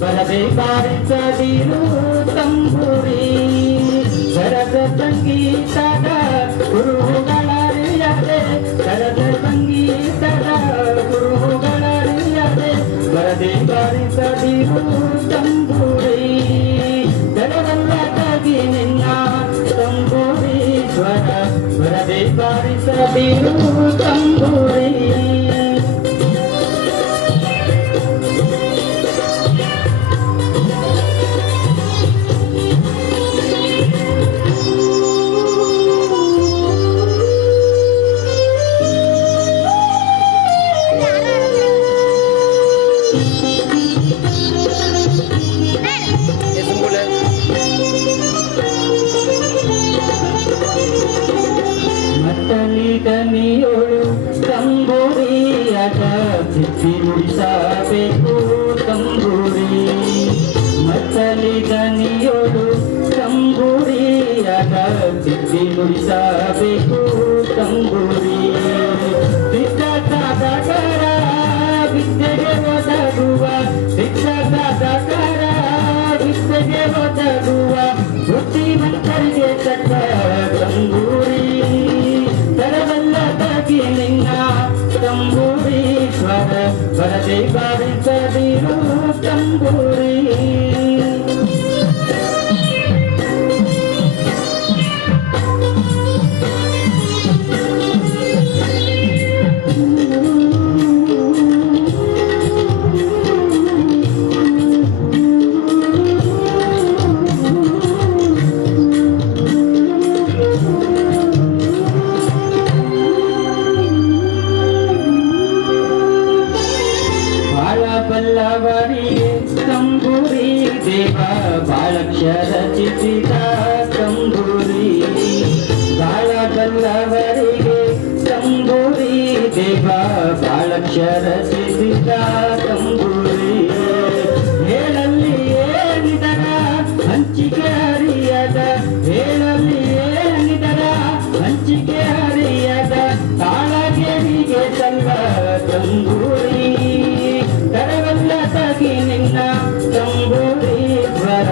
ಬರದೆ ಬಾರಿಸದಿರು ತಂಬೂರಿ ಸರದ ಸಂಗೀತದ ಗುರುಗಳರಿಯದೆ ಸರದ ಸಂಗೀತದ ಗುರುಗಳರಿಯದೆ ಬರದೆ ಬಾರಿಸದಿರು ತಂಬೂರಿ ದರವಲ್ಲದಾಗಿ ನಿನ್ನ ತಂಬೂರಿ ಸ್ವರ ಬರದೆ ಬಾರಿಸದಿರು ತಂಬೂರಿ ದನಿಯೋಳು ತಂಬೂರಿಯಾಗ ಬಿತ್ತಿ ನುಡಿಸಬೇಕು ತಂಬೂರಿ ಮತ್ತಲಿ ದನಿಯೋಳು ತಂಬೂರಿಯಾಗ ಬಿತ್ತಿ ನುಡಿಸಬೇಕು ತಂಬೂರಿ ಶಿಕ್ಷಕರ ವಿದ್ಯೆಗೆ ಒದಗುವ ಶಿಕ್ಷಕರ ವಿದ್ಯೆಗೆ ಒದಗುವ ಬುದ್ಧಿವಂತರಿಗೆ ತಕ್ಕ ತಂಬೂರಿ ನಿನ್ನ ತಂಬೂರಿ ಸ್ವರ ಬರದೆ ಬಾರಿಸದಿರು ತಂಬೂರಿ ಬಲ್ಲವರಿಗೆ ತಂಬೂರಿ ದೇವ ಬಾಳಕ್ಷರ ಚಿತಿತ ತಂಬೂರಿ ಬಾಳ ಬಲ್ಲವರಿಗೆ ತಂಬೂರಿ ದೇವ ಬಾಳಕ್ಷರ ಚಿತಿತ ತಂಬೂರಿ ಹೇಳಲ್ಲಿ ಏನಿದರ ಹಂಚಿಕೆ ಹರಿಯದ ಹೇಳಲ್ಲಿ ಏನಿದರ ಹಂಚಿಕೆ ಹರಿಯದ ತಾಳಗೆರಿಗೆ ತಲ್ಲ ತಂಬೂರಿ ತರವಲ್ಲದಾಗಿ ನಿನ್ನ ತಂಬೂರಿ ಸ್ವರ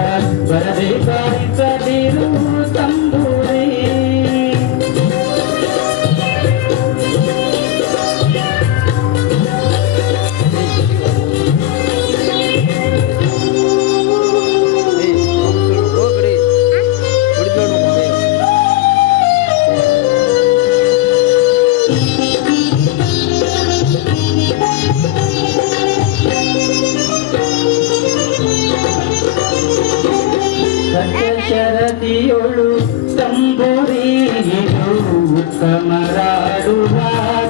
ಬರದೆ ಬಾರಿಸದಿರು ತಂಬೂರಿ ಶರದಿಯೋಳು ತಂಬೂರಿ ಇದು ಉತ್ತಮರಾಡುವ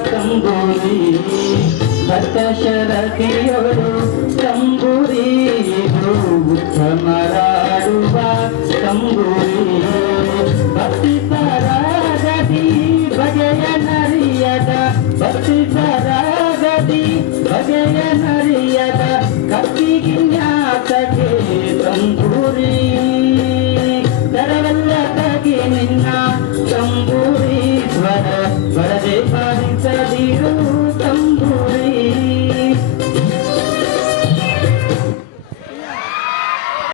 ತಂಬೂರಿ ಭತ್ತ ಶರದಿಯೋಳು ತಂಬೂರಿ ಇದು ಉತ್ತಮರಾಡುವ ತಂಬೂರಿ ಭಕ್ತಿ ಪರಾಗದಿ ಬಗೆಯ ನರಿಯದ ಭಕ್ತಿ ಪರ